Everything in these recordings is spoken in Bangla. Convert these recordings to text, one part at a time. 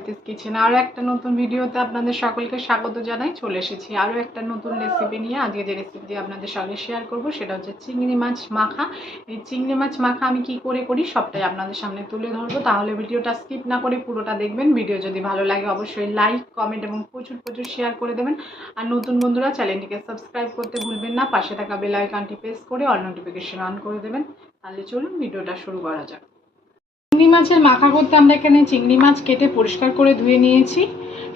আরিত্রিস কিচেন আরও একটা নতুন ভিডিওতে আপনাদের সকলকে স্বাগত জানাই। চলে এসেছি আরও একটা নতুন রেসিপি নিয়ে। আজকে যে রেসিপিটি আপনাদের সঙ্গে শেয়ার করব সেটা হচ্ছে চিংড়ি মাছ মাখা। এই চিংড়ি মাছ মাখা আমি কি করে করি সবটাই আপনাদের সামনে তুলে ধরবো, তাহলে ভিডিওটা স্কিপ না করে পুরোটা দেখবেন। ভিডিও যদি ভালো লাগে অবশ্যই লাইক, কমেন্ট এবং প্রচুর শেয়ার করে দেবেন। আর নতুন বন্ধুরা চ্যানেলটিকে সাবস্ক্রাইব করতে ভুলবেন না, পাশে থাকা বেল আইকনটি প্রেস করে অল নোটিফিকেশন অন করে দেবেন। তাহলে চলুন ভিডিওটা শুরু করা যাক। চিংড়ি মাছের মাখা করতে আমরা এখানে চিংড়ি মাছ কেটে পরিষ্কার করে ধুয়ে নিয়েছি।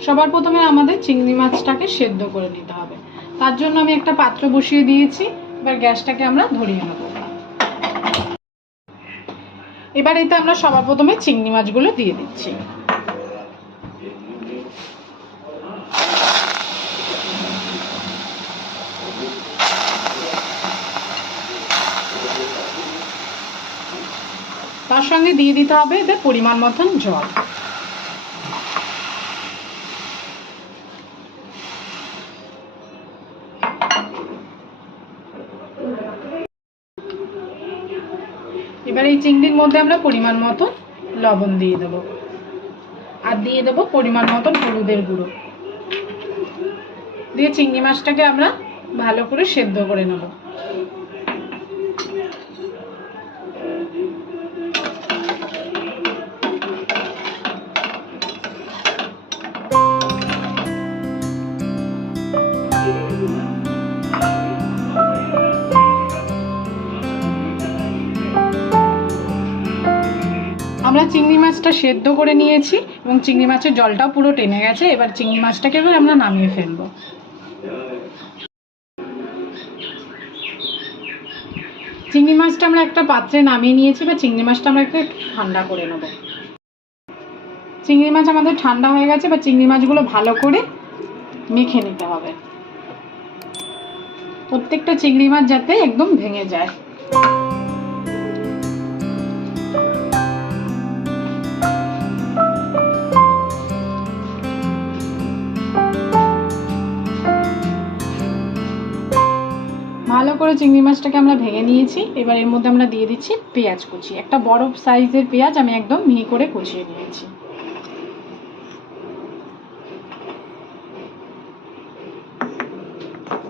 সবার প্রথমে আমাদের চিংড়ি মাছটাকে সেদ্ধ করে নিতে হবে। তার জন্য আমি একটা পাত্র বসিয়ে দিয়েছি। এবার গ্যাসটাকে আমরা ধরিয়ে নেব। এবার এতে আমরা সবার প্রথমে চিংড়ি মাছগুলো দিয়ে দিচ্ছি। তার সঙ্গে দিয়ে দিতে হবে এতে পরিমাণ মতন জল। এবার এই চিংড়ির মধ্যে আমরা পরিমাণ মতো লবণ দিয়ে দেবো, আর দিয়ে দেবো পরিমাণ মতো হলুদের গুঁড়ো দিয়ে চিংড়ি মাছটাকে আমরা ভালো করে সেদ্ধ করে নেব। আমরা চিংড়ি মাছটা সেদ্ধ করে নিয়েছি এবং চিংড়ি মাছের জলটাও পুরো টেনে গেছে। এবার চিংড়ি মাছটাকে এবার আমরা নামিয়ে ফেলবো। চিংড়ি মাছটা আমরা একটা পাত্রে নামিয়ে নিয়েছি। বা চিংড়ি মাছটা আমরা একটু ঠান্ডা করে নেব। চিংড়ি মাছ আমাদের ঠান্ডা হয়ে গেছে। বা চিংড়ি মাছগুলো ভালো করে মেখে নিতে হবে, প্রত্যেকটা চিংড়ি মাছ যাতে একদম ভেঙে যায়। ভালো করে চিংড়ি মাছটাকে আমরা ভেঙে নিয়েছি। এবার এর মধ্যে আমরা দিয়ে দিচ্ছি পেঁয়াজ কুচি। একটা বড় সাইজের পেঁয়াজ আমি একদম মিহি করে কুচিয়ে নিয়েছি।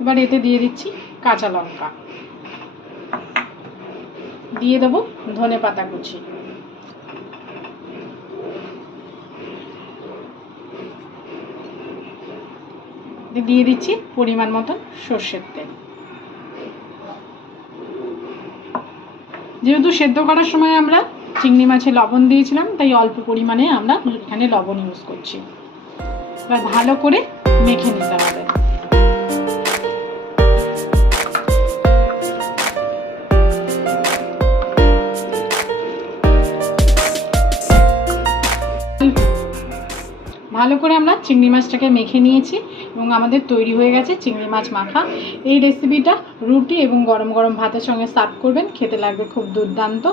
এবার এতে দিয়ে দিচ্ছি কাঁচা লঙ্কা, দিয়ে দেবো ধনে পাতা কুচি, দিয়ে দিচ্ছি পরিমাণ মতন সর্ষের তেল। যেহেতু সেদ্ধ করার সময় আমরা চিংড়ি মাছে লবণ দিয়েছিলাম, তাই অল্প পরিমাণে আমরা এখানে লবণ ইউজ করছি। এবার ভালো করে মেখে নিতে হবে। ভালো করে আমরা চিংড়ি মাছটাকে মেখে নিয়েছি এবং আমাদের তৈরি হয়ে গেছে চিংড়ি মাছ মাখা। এই রেসিপিটা রুটি এবং গরম গরম ভাতের সঙ্গে সার্ভ করবেন, খেতে লাগবে খুব দুর্দান্ত।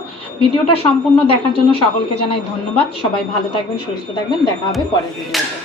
ভিডিওটা সম্পূর্ণ দেখার জন্য সকলকে জানাই ধন্যবাদ। সবাই ভালো থাকবেন, সুস্থ থাকবেন। দেখা হবে পরের ভিডিওতে।